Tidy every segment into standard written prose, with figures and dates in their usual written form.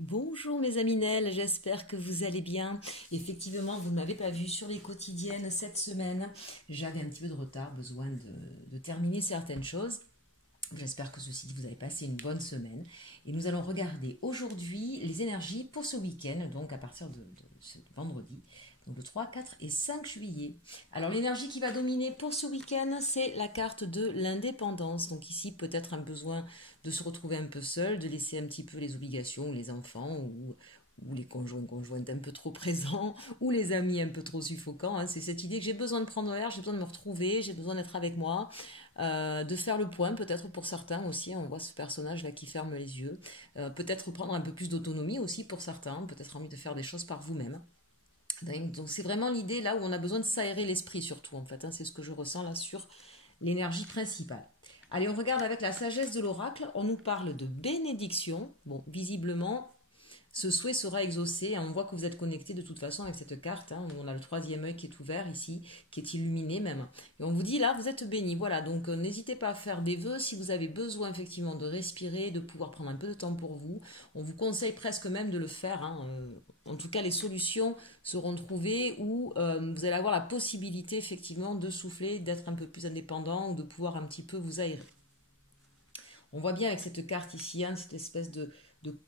Bonjour mes aminelles, j'espère que vous allez bien. Effectivement, vous ne m'avez pas vu sur les quotidiennes cette semaine. J'avais un petit peu de retard, besoin de terminer certaines choses. J'espère que ceci dit, vous avez passé une bonne semaine. Et nous allons regarder aujourd'hui les énergies pour ce week-end, donc à partir de ce vendredi, donc le 3, 4 et 5 juillet. Alors l'énergie qui va dominer pour ce week-end, c'est la carte de l'indépendance. Donc ici, peut-être un besoin de se retrouver un peu seul, de laisser un petit peu les obligations, les enfants ou les conjointes un peu trop présents, ou les amis un peu trop suffocants. Hein. C'est cette idée que j'ai besoin de prendre l'air, j'ai besoin de me retrouver, j'ai besoin d'être avec moi, de faire le point, peut-être pour certains aussi. On voit ce personnage-là qui ferme les yeux. Peut-être prendre un peu plus d'autonomie aussi pour certains, peut-être envie de faire des choses par vous-même. Donc c'est vraiment l'idée là où on a besoin de s'aérer l'esprit surtout en fait. Hein. C'est ce que je ressens là sur l'énergie principale. Allez, on regarde avec la sagesse de l'oracle. On nous parle de bénédiction. Bon, visiblement, ce souhait sera exaucé. On voit que vous êtes connecté de toute façon avec cette carte. Hein, où on a le troisième œil qui est ouvert ici, qui est illuminé même. Et on vous dit là, vous êtes béni. Voilà, donc n'hésitez pas à faire des vœux si vous avez besoin effectivement de respirer, de pouvoir prendre un peu de temps pour vous. On vous conseille presque même de le faire. Hein, en tout cas, les solutions seront trouvées où vous allez avoir la possibilité effectivement de souffler, d'être un peu plus indépendant ou de pouvoir un petit peu vous aérer. On voit bien avec cette carte ici, hein, cette espèce de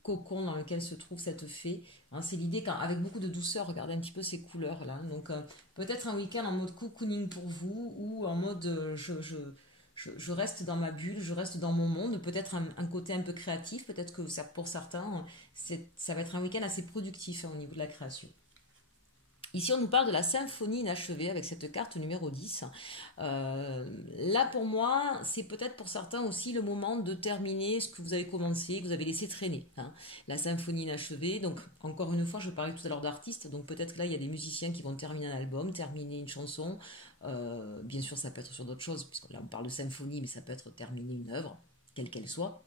cocon dans lequel se trouve cette fée. Hein, c'est l'idée qu'avec beaucoup de douceur, regardez un petit peu ces couleurs là. Donc peut-être un week-end en mode cocooning pour vous ou en mode je reste dans ma bulle, je reste dans mon monde. Peut-être un côté un peu créatif, peut-être que ça, pour certains, ça va être un week-end assez productif hein, au niveau de la création. Ici, on nous parle de la symphonie inachevée avec cette carte numéro 10. Là, pour moi, c'est peut-être pour certains aussi le moment de terminer ce que vous avez commencé, que vous avez laissé traîner. Hein. La symphonie inachevée. Donc, encore une fois, je parlais tout à l'heure d'artistes. Donc, peut-être que là, il y a des musiciens qui vont terminer un album, terminer une chanson. Bien sûr, ça peut être sur d'autres choses, puisque là, on parle de symphonie, mais ça peut être terminer une œuvre, quelle qu'elle soit.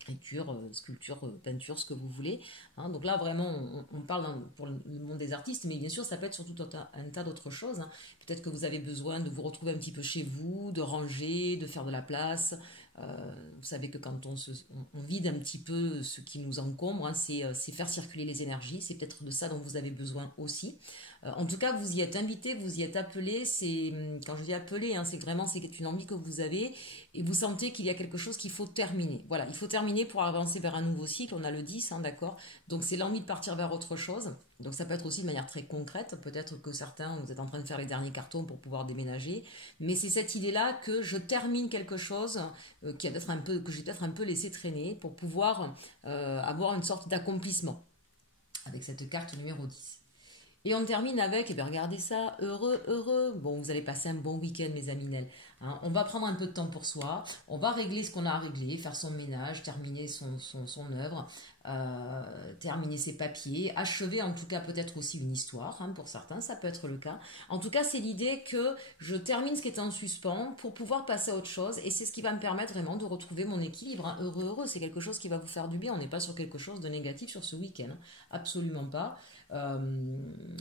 Écriture, sculpture, peinture, ce que vous voulez. Hein. Donc là, vraiment, on parle pour le monde des artistes, mais bien sûr, ça peut être surtout un tas d'autres choses. Hein. Peut-être que vous avez besoin de vous retrouver un petit peu chez vous, de ranger, de faire de la place. Vous savez que quand on vide un petit peu ce qui nous encombre, hein, c'est faire circuler les énergies. C'est peut-être de ça dont vous avez besoin aussi. En tout cas, vous y êtes invité, vous y êtes appelé. Quand je dis appelé, hein, c'est vraiment c'est une envie que vous avez et vous sentez qu'il y a quelque chose qu'il faut terminer. Voilà, il faut terminer pour avancer vers un nouveau cycle. On a le 10, hein, d'accord. Donc c'est l'envie de partir vers autre chose. Donc ça peut être aussi de manière très concrète. Peut-être que certains, vous êtes en train de faire les derniers cartons pour pouvoir déménager. Mais c'est cette idée-là que je termine quelque chose que j'ai peut-être un peu laissé traîner pour pouvoir avoir une sorte d'accomplissement avec cette carte numéro 10. Et on termine avec, eh bien regardez ça, heureux, heureux. Bon, vous allez passer un bon week-end, mes aminelles. Hein, on va prendre un peu de temps pour soi, on va régler ce qu'on a à régler, faire son ménage, terminer son œuvre, terminer ses papiers, achever en tout cas peut-être aussi une histoire, hein, pour certains, ça peut être le cas. En tout cas, c'est l'idée que je termine ce qui est en suspens pour pouvoir passer à autre chose et c'est ce qui va me permettre vraiment de retrouver mon équilibre. Hein. Heureux, heureux, c'est quelque chose qui va vous faire du bien, on n'est pas sur quelque chose de négatif sur ce week-end, absolument pas.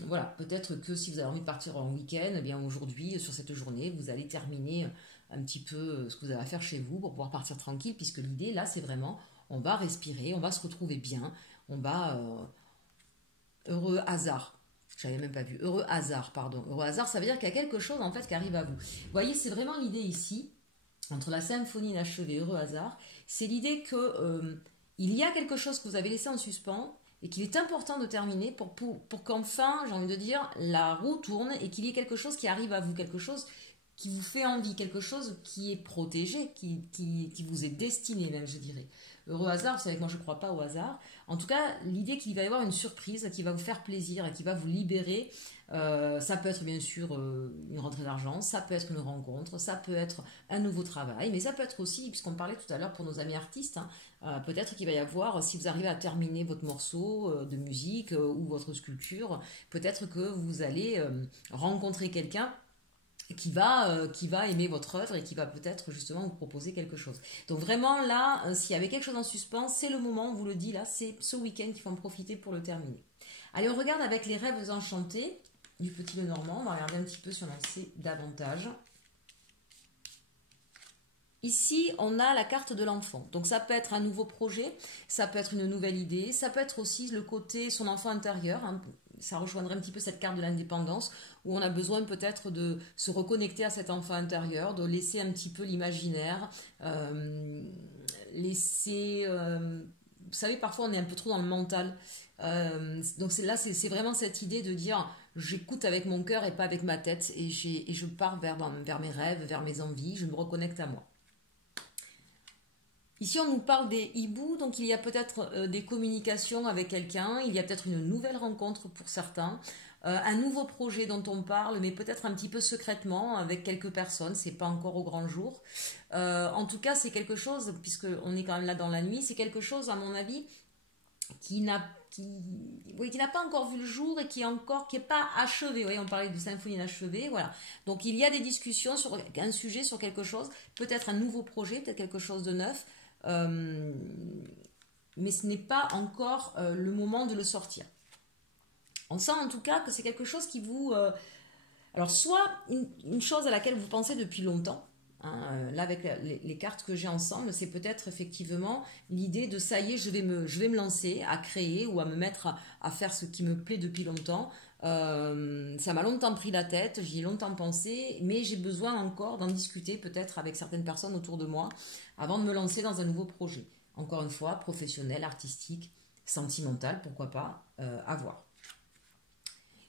Voilà, peut-être que si vous avez envie de partir en week-end, eh bien aujourd'hui, sur cette journée, vous allez terminer un petit peu ce que vous avez à faire chez vous pour pouvoir partir tranquille, puisque l'idée là, c'est vraiment, on va respirer, on va se retrouver bien, on va heureux hasard. J'avais même pas vu. Heureux hasard, pardon. Heureux hasard, ça veut dire qu'il y a quelque chose en fait qui arrive à vous. Vous voyez, c'est vraiment l'idée ici, entre la symphonie inachevée et heureux hasard, c'est l'idée que il y a quelque chose que vous avez laissé en suspens et qu'il est important de terminer pour qu'enfin, j'ai envie de dire, la roue tourne et qu'il y ait quelque chose qui arrive à vous, quelque chose qui vous fait envie, quelque chose qui est protégé, qui vous est destiné même, je dirais. Heureux hasard, vous savez que moi je ne crois pas au hasard. En tout cas, l'idée qu'il va y avoir une surprise qui va vous faire plaisir et qui va vous libérer, ça peut être bien sûr une rentrée d'argent, ça peut être une rencontre, ça peut être un nouveau travail, mais ça peut être aussi, puisqu'on parlait tout à l'heure pour nos amis artistes, hein, peut-être qu'il va y avoir, si vous arrivez à terminer votre morceau de musique ou votre sculpture, peut-être que vous allez rencontrer quelqu'un qui va aimer votre œuvre et qui va peut-être justement vous proposer quelque chose. Donc vraiment là, s'il y avait quelque chose en suspens, c'est le moment, on vous le dit là, c'est ce week-end qu'il faut en profiter pour le terminer. Allez, on regarde avec les rêves enchantés du petit Lenormand, on va regarder un petit peu si on en sait davantage. Ici, on a la carte de l'enfant. Donc ça peut être un nouveau projet, ça peut être une nouvelle idée, ça peut être aussi le côté son enfant intérieur, hein. Ça rejoindrait un petit peu cette carte de l'indépendance où on a besoin peut-être de se reconnecter à cet enfant intérieur, de laisser un petit peu l'imaginaire, laisser... vous savez, parfois on est un peu trop dans le mental. Donc c'est vraiment cette idée de dire j'écoute avec mon cœur et pas avec ma tête et je pars vers mes rêves, vers mes envies, je me reconnecte à moi. Ici, on nous parle des hiboux, donc il y a peut-être des communications avec quelqu'un, il y a peut-être une nouvelle rencontre pour certains, un nouveau projet dont on parle, mais peut-être un petit peu secrètement avec quelques personnes, c'est pas encore au grand jour. En tout cas, c'est quelque chose, puisqu'on est quand même là dans la nuit, c'est quelque chose, à mon avis, qui n'a pas encore vu le jour et qui est pas achevé. Vous voyez, on parlait de symphonie inachevée, voilà. Donc il y a des discussions sur un sujet, sur quelque chose, peut-être un nouveau projet, peut-être quelque chose de neuf. Euh, mais ce n'est pas encore le moment de le sortir. On sent en tout cas que c'est quelque chose qui vous... alors soit une chose à laquelle vous pensez depuis longtemps, hein, là avec les cartes que j'ai ensemble, c'est peut-être effectivement l'idée de ça y est, je vais me lancer à créer ou à me mettre à faire ce qui me plaît depuis longtemps. Ça m'a longtemps pris la tête, j'y ai longtemps pensé, mais j'ai besoin encore d'en discuter peut-être avec certaines personnes autour de moi avant de me lancer dans un nouveau projet. Encore une fois, professionnel, artistique, sentimental, pourquoi pas, à voir.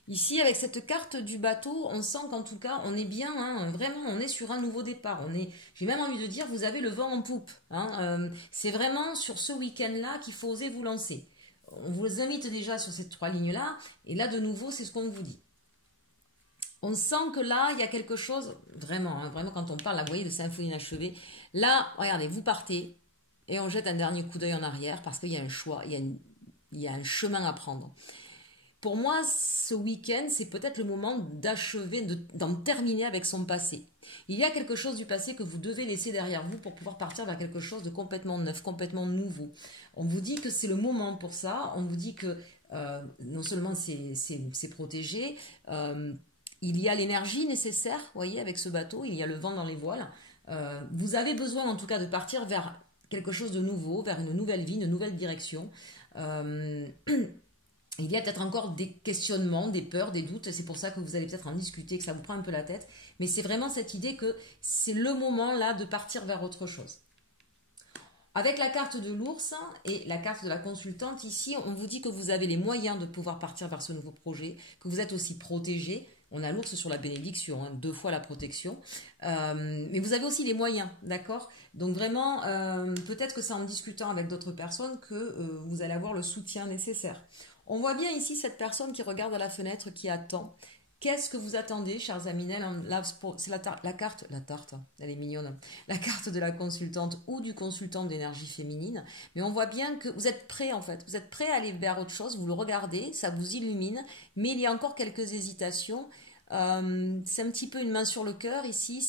Ici, avec cette carte du bateau, on sent qu'en tout cas, on est bien, hein, vraiment, on est sur un nouveau départ. J'ai même envie de dire, vous avez le vent en poupe, hein. C'est vraiment sur ce week-end-là qu'il faut oser vous lancer. On vous invite déjà sur ces 3 lignes-là, et là, de nouveau, c'est ce qu'on vous dit. On sent que là, il y a quelque chose, vraiment, hein, vraiment, quand on parle, là, vous voyez, de symphonie inachevée, là, regardez, vous partez, et on jette un dernier coup d'œil en arrière, parce qu'il y a un choix, il y a un chemin à prendre. Pour moi, ce week-end, c'est peut-être le moment d'achever, d'en terminer avec son passé. Il y a quelque chose du passé que vous devez laisser derrière vous pour pouvoir partir vers quelque chose de complètement neuf, complètement nouveau. On vous dit que c'est le moment pour ça, on vous dit que non seulement c'est protégé, il y a l'énergie nécessaire, vous voyez, avec ce bateau, il y a le vent dans les voiles. Vous avez besoin en tout cas de partir vers quelque chose de nouveau, vers une nouvelle vie, une nouvelle direction. Il y a peut-être encore des questionnements, des peurs, des doutes. C'est pour ça que vous allez peut-être en discuter, que ça vous prend un peu la tête. Mais c'est vraiment cette idée que c'est le moment là de partir vers autre chose. Avec la carte de l'ours et la carte de la consultante, ici, on vous dit que vous avez les moyens de pouvoir partir vers ce nouveau projet, que vous êtes aussi protégé. On a l'ours sur la bénédiction, hein, 2 fois la protection. Mais vous avez aussi les moyens, d'accord? Donc vraiment, peut-être que c'est en discutant avec d'autres personnes que vous allez avoir le soutien nécessaire. On voit bien ici cette personne qui regarde à la fenêtre, qui attend. Qu'est-ce que vous attendez, chers amis? Là, c'est la carte, la tarte, elle est mignonne, la carte de la consultante ou du consultant d'énergie féminine. Mais on voit bien que vous êtes prêt en fait. Vous êtes prêt à aller vers autre chose, vous le regardez, ça vous illumine, mais il y a encore quelques hésitations. C'est un petit peu une main sur le cœur ici,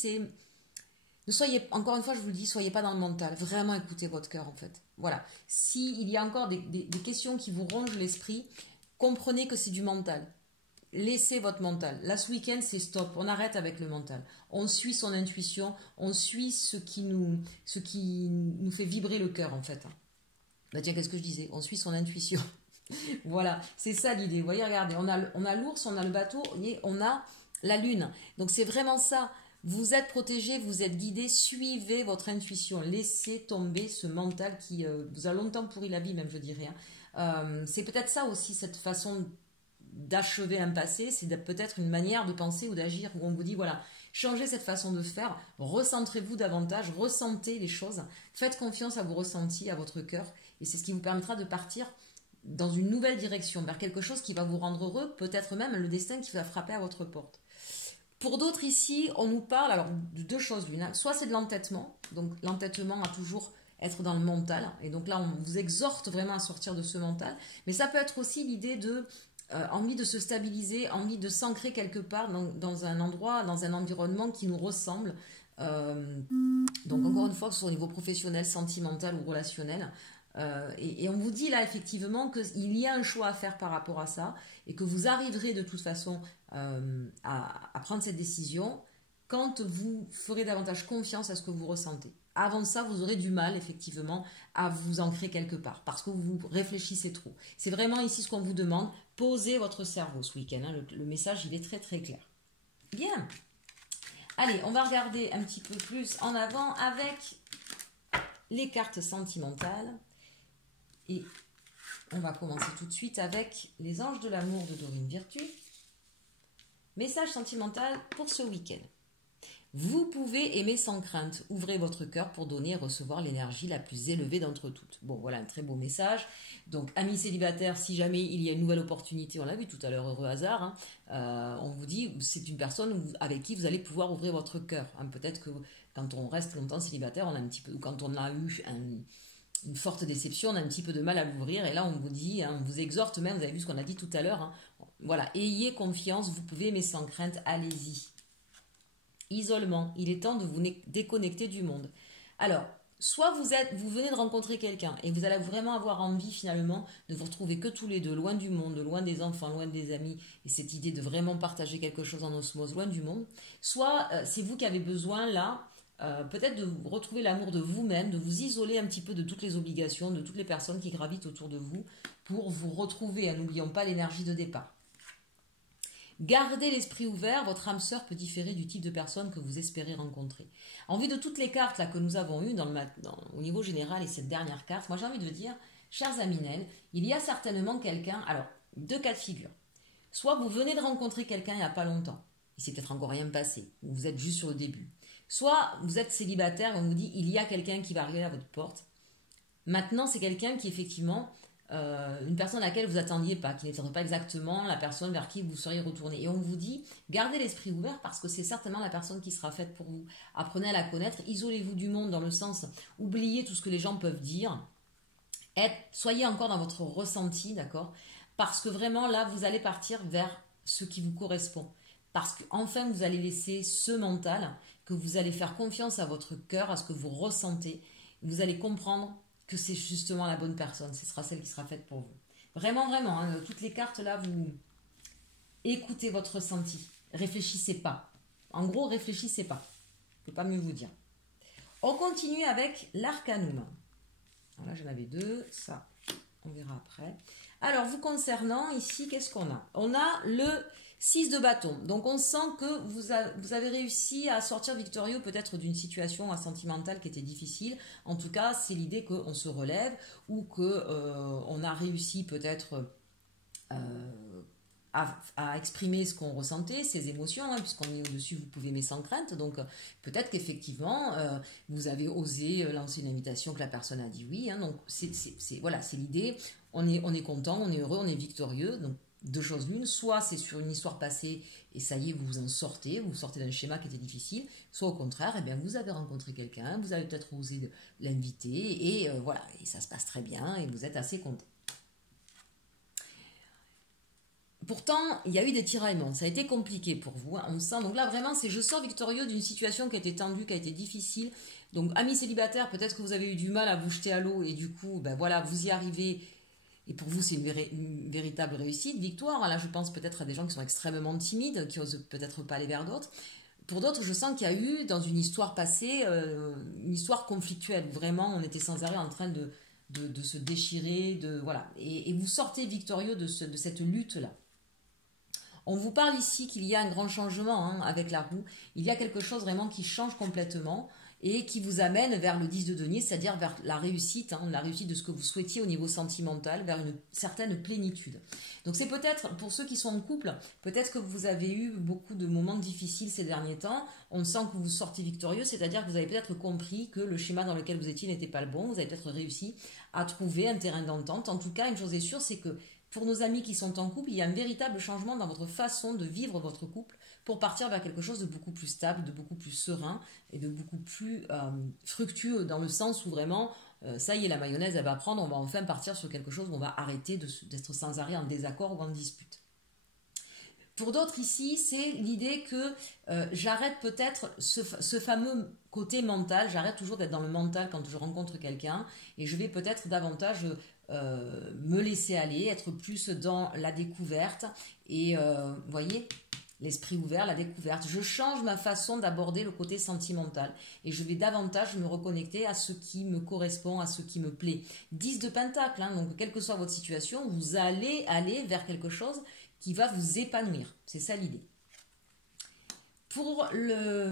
ne soyez, encore une fois, je vous le dis, soyez pas dans le mental. Vraiment écoutez votre cœur, en fait. Voilà. S'il y a encore des questions qui vous rongent l'esprit, comprenez que c'est du mental. Laissez votre mental. Là, ce week-end, c'est stop. On arrête avec le mental. On suit son intuition. On suit ce qui nous fait vibrer le cœur, en fait. Bah tiens, qu'est-ce que je disais? On suit son intuition. Voilà. C'est ça l'idée. Vous voyez, regardez. On a l'ours, on a le bateau, et on a la lune. Donc, c'est vraiment ça. Vous êtes protégé, vous êtes guidé, suivez votre intuition, laissez tomber ce mental qui vous a longtemps pourri la vie, même je dirais. C'est peut-être ça aussi, cette façon d'achever un passé, c'est peut-être une manière de penser ou d'agir où on vous dit voilà, changez cette façon de faire, recentrez-vous davantage, ressentez les choses, faites confiance à vos ressentis, à votre cœur, et c'est ce qui vous permettra de partir dans une nouvelle direction, vers quelque chose qui va vous rendre heureux, peut-être même le destin qui va frapper à votre porte. Pour d'autres ici, on nous parle alors de 2 choses l'une. Soit c'est de l'entêtement, donc l'entêtement a toujours être dans le mental, et donc là on vous exhorte vraiment à sortir de ce mental, mais ça peut être aussi l'idée de envie de se stabiliser, envie de s'ancrer quelque part dans un endroit, dans un environnement qui nous ressemble. Donc encore une fois, que ce soit au niveau professionnel, sentimental ou relationnel. Et on vous dit là effectivement qu'il y a un choix à faire par rapport à ça et que vous arriverez de toute façon à prendre cette décision quand vous ferez davantage confiance à ce que vous ressentez. avant ça, vous aurez du mal, effectivement, à vous ancrer quelque part, parce que vous réfléchissez trop. C'est vraiment ici ce qu'on vous demande. Posez votre cerveau ce week-end. Hein. Le message, il est très, très clair. Bien. Allez, on va regarder un petit peu plus en avant avec les cartes sentimentales. Et on va commencer tout de suite avec les anges de l'amour de Dorine Virtue. Message sentimental pour ce week-end. Vous pouvez aimer sans crainte. Ouvrez votre cœur pour donner et recevoir l'énergie la plus élevée d'entre toutes. Bon, voilà un très beau message. Donc, amis célibataires, si jamais il y a une nouvelle opportunité, on l'a vu tout à l'heure, heureux hasard, hein, on vous dit, c'est une personne avec qui vous allez pouvoir ouvrir votre cœur. Hein. Peut-être que quand on reste longtemps célibataire, on a un petit peu, quand on a eu une forte déception, on a un petit peu de mal à l'ouvrir. Et là, on vous dit, hein, on vous exhorte même, vous avez vu ce qu'on a dit tout à l'heure. Hein. Voilà, ayez confiance, vous pouvez aimer sans crainte, allez-y. Isolement, il est temps de vous déconnecter du monde. Alors, soit vous venez de rencontrer quelqu'un et vous allez vraiment avoir envie finalement de vous retrouver que tous les deux, loin du monde, loin des enfants, loin des amis, et cette idée de vraiment partager quelque chose en osmose, loin du monde. Soit c'est vous qui avez besoin là, peut-être de retrouver l'amour de vous-même, de vous isoler un petit peu de toutes les obligations, de toutes les personnes qui gravitent autour de vous, pour vous retrouver. N'oublions pas l'énergie de départ. Gardez l'esprit ouvert, votre âme sœur peut différer du type de personne que vous espérez rencontrer. En vue de toutes les cartes là, que nous avons eues au niveau général et cette dernière carte, moi j'ai envie de dire, chers Aminel, il y a certainement quelqu'un, alors deux cas de figure. Soit vous venez de rencontrer quelqu'un il n'y a pas longtemps, et c'est peut-être encore rien passé, ou vous êtes juste sur le début. Soit vous êtes célibataire et on vous dit, il y a quelqu'un qui va arriver à votre porte. Maintenant c'est quelqu'un qui effectivement... une personne à laquelle vous attendiez pas, qui n'était pas exactement la personne vers qui vous seriez retourné. Et on vous dit, gardez l'esprit ouvert parce que c'est certainement la personne qui sera faite pour vous. Apprenez à la connaître, isolez-vous du monde dans le sens, oubliez tout ce que les gens peuvent dire, soyez encore dans votre ressenti, d'accord? Parce que vraiment là, vous allez partir vers ce qui vous correspond. Parce qu'enfin, vous allez laisser ce mental, que vous allez faire confiance à votre cœur, à ce que vous ressentez. Vous allez comprendre que c'est justement la bonne personne, ce sera celle qui sera faite pour vous. Vraiment, vraiment, hein, toutes les cartes là, vous écoutez votre ressenti, réfléchissez pas. En gros, réfléchissez pas. Je ne peux pas mieux vous dire. On continue avec l'arcanum. Là, j'en avais deux, ça, on verra après. Alors, vous concernant, ici, qu'est-ce qu'on a? On a le 6 de bâton. Donc, on sent que vous avez réussi à sortir victorieux peut-être d'une situation sentimentale qui était difficile. En tout cas, c'est l'idée qu'on se relève ou qu'on a réussi peut-être à exprimer ce qu'on ressentait, ses émotions, hein, puisqu'on est au-dessus, vous pouvez aimer sans crainte. Donc, peut-être qu'effectivement, vous avez osé lancer une invitation que la personne a dit oui. Hein, donc, voilà, c'est l'idée. On est content, on est heureux, on est victorieux. Donc, deux choses l'une, soit c'est sur une histoire passée et ça y est, vous en sortez, vous sortez d'un schéma qui était difficile, soit au contraire, eh bien, vous avez rencontré quelqu'un, vous avez peut-être osé l'inviter et voilà, et ça se passe très bien et vous êtes assez content. Pourtant, il y a eu des tiraillements, ça a été compliqué pour vous, hein, on sent, donc là vraiment c'est je sors victorieux d'une situation qui a été tendue, qui a été difficile, donc amis célibataires, peut-être que vous avez eu du mal à vous jeter à l'eau et du coup, ben voilà, vous y arrivez. Et pour vous, c'est une véritable réussite, victoire. Là, je pense peut-être à des gens qui sont extrêmement timides, qui osent peut-être pas aller vers d'autres. Pour d'autres, je sens qu'il y a eu, dans une histoire passée, une histoire conflictuelle. Vraiment, on était sans arrêt en train de se déchirer. Voilà. Et vous sortez victorieux de cette lutte-là. On vous parle ici qu'il y a un grand changement hein, avec la roue. Il y a quelque chose vraiment qui change complètement et qui vous amène vers le 10 de denier, c'est-à-dire vers la réussite de ce que vous souhaitiez au niveau sentimental, vers une certaine plénitude. Donc c'est peut-être, pour ceux qui sont en couple, peut-être que vous avez eu beaucoup de moments difficiles ces derniers temps, on sent que vous sortez victorieux, c'est-à-dire que vous avez peut-être compris que le schéma dans lequel vous étiez n'était pas le bon, vous avez peut-être réussi à trouver un terrain d'entente. En tout cas, une chose est sûre, c'est que pour nos amis qui sont en couple, il y a un véritable changement dans votre façon de vivre votre couple pour partir vers quelque chose de beaucoup plus stable, de beaucoup plus serein et de beaucoup plus fructueux dans le sens où vraiment, ça y est, la mayonnaise, elle va prendre, on va enfin partir sur quelque chose où on va arrêter d'être sans arrêt en désaccord ou en dispute. Pour d'autres ici, c'est l'idée que j'arrête peut-être ce fameux côté mental, j'arrête toujours d'être dans le mental quand je rencontre quelqu'un et je vais peut-être davantage me laisser aller, être plus dans la découverte et vous voyez, l'esprit ouvert, la découverte. Je change ma façon d'aborder le côté sentimental et je vais davantage me reconnecter à ce qui me correspond, à ce qui me plaît. 10 de pentacle, hein, donc quelle que soit votre situation, vous allez aller vers quelque chose qui va vous épanouir. C'est ça l'idée. Pour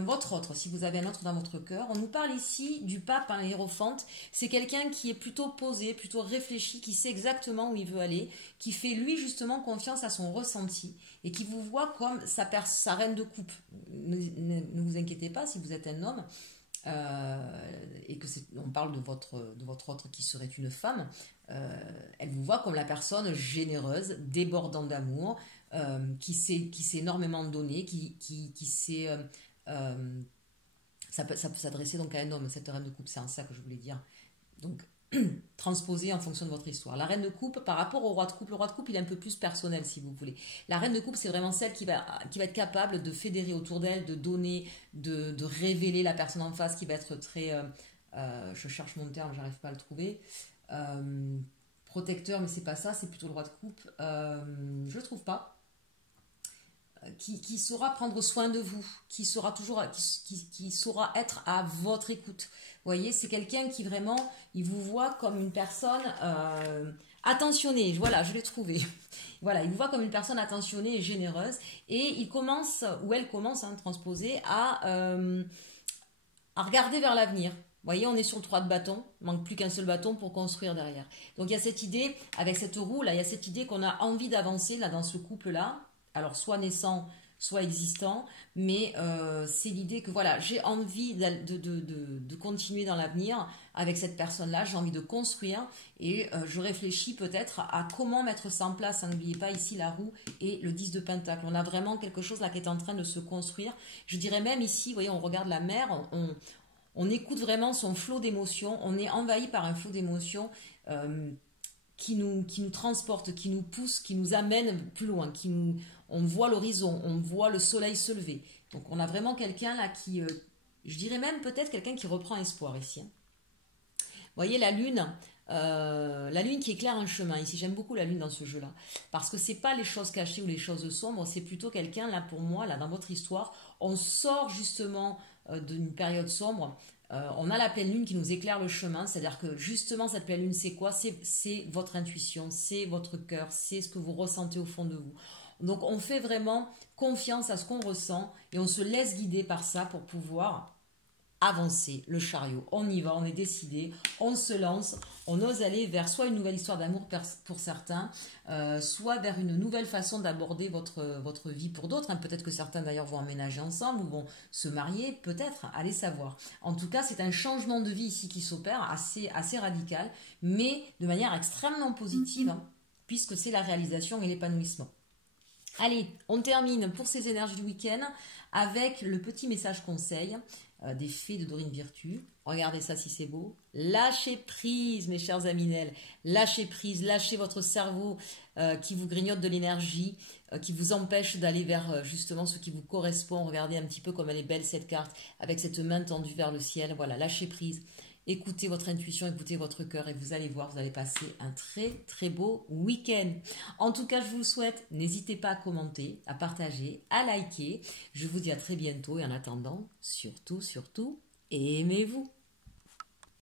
votre autre, si vous avez un autre dans votre cœur, on nous parle ici du pape, hein, Hiérophante. C'est quelqu'un qui est plutôt posé, plutôt réfléchi, qui sait exactement où il veut aller, qui fait lui justement confiance à son ressenti et qui vous voit comme sa reine de coupe. Ne vous inquiétez pas si vous êtes un homme et que on parle de votre autre qui serait une femme. Elle vous voit comme la personne généreuse, débordante d'amour, qui sait énormément donner, qui sait... ça peut s'adresser donc à un homme, cette reine de coupe, c'est en ça que je voulais dire. Donc, transposer en fonction de votre histoire. La reine de coupe, par rapport au roi de coupe, le roi de coupe, il est un peu plus personnel, si vous voulez. La reine de coupe, c'est vraiment celle qui va être capable de fédérer autour d'elle, de donner, de révéler la personne en face, qui va être très... je cherche mon terme, j'arrive pas à le trouver. Protecteur, mais c'est pas ça, c'est plutôt le roi de coupe. Je le trouve pas. Qui saura prendre soin de vous, qui saura être à votre écoute. Vous voyez, c'est quelqu'un qui vraiment, il vous voit comme une personne attentionnée. Voilà, je l'ai trouvé. Voilà, il vous voit comme une personne attentionnée et généreuse. Et il commence, ou elle commence à transposer, à regarder vers l'avenir. Vous voyez, on est sur le 3 de bâton, il manque plus qu'un seul bâton pour construire derrière. Donc il y a cette idée, avec cette roue là, il y a cette idée qu'on a envie d'avancer là dans ce couple-là, alors soit naissant, soit existant, mais c'est l'idée que voilà, j'ai envie de continuer dans l'avenir avec cette personne-là, j'ai envie de construire et je réfléchis peut-être à comment mettre ça en place. N'oubliez pas ici la roue et le 10 de pentacle. On a vraiment quelque chose là qui est en train de se construire. Je dirais même ici, vous voyez, on regarde la mer, on écoute vraiment son flot d'émotions, on est envahi par un flot d'émotions qui nous transporte, qui nous pousse, qui nous amène plus loin, on voit l'horizon, on voit le soleil se lever. Donc on a vraiment quelqu'un là qui, je dirais même peut-être quelqu'un qui reprend espoir ici. Hein. Vous voyez la lune qui éclaire un chemin. Ici j'aime beaucoup la lune dans ce jeu-là, parce que c'est pas les choses cachées ou les choses sombres, c'est plutôt quelqu'un là pour moi, là dans votre histoire, on sort justement d'une période sombre. On a la pleine lune qui nous éclaire le chemin, c'est-à-dire que justement cette pleine lune c'est quoi? C'est votre intuition, c'est votre cœur, c'est ce que vous ressentez au fond de vous. Donc on fait vraiment confiance à ce qu'on ressent et on se laisse guider par ça pour pouvoir avancer le chariot. On y va, on est décidé, on se lance, on ose aller vers soit une nouvelle histoire d'amour pour certains, soit vers une nouvelle façon d'aborder votre vie pour d'autres. Hein. Peut-être que certains d'ailleurs vont emménager ensemble ou vont se marier, peut-être, allez savoir. En tout cas, c'est un changement de vie ici qui s'opère, assez radical, mais de manière extrêmement positive, hein, puisque c'est la réalisation et l'épanouissement. Allez, on termine pour ces énergies du week-end avec le petit message conseil des fées de Dorine Virtue. Regardez ça si c'est beau. Lâchez prise, mes chers Aminel. Lâchez prise, lâchez votre cerveau qui vous grignote de l'énergie, qui vous empêche d'aller vers justement ce qui vous correspond. Regardez un petit peu comme elle est belle cette carte, avec cette main tendue vers le ciel. Voilà, lâchez prise. Écoutez votre intuition, écoutez votre cœur et vous allez voir, vous allez passer un très très beau week-end. En tout cas, je vous le souhaite. N'hésitez pas à commenter, à partager, à liker. Je vous dis à très bientôt et en attendant, surtout, aimez-vous.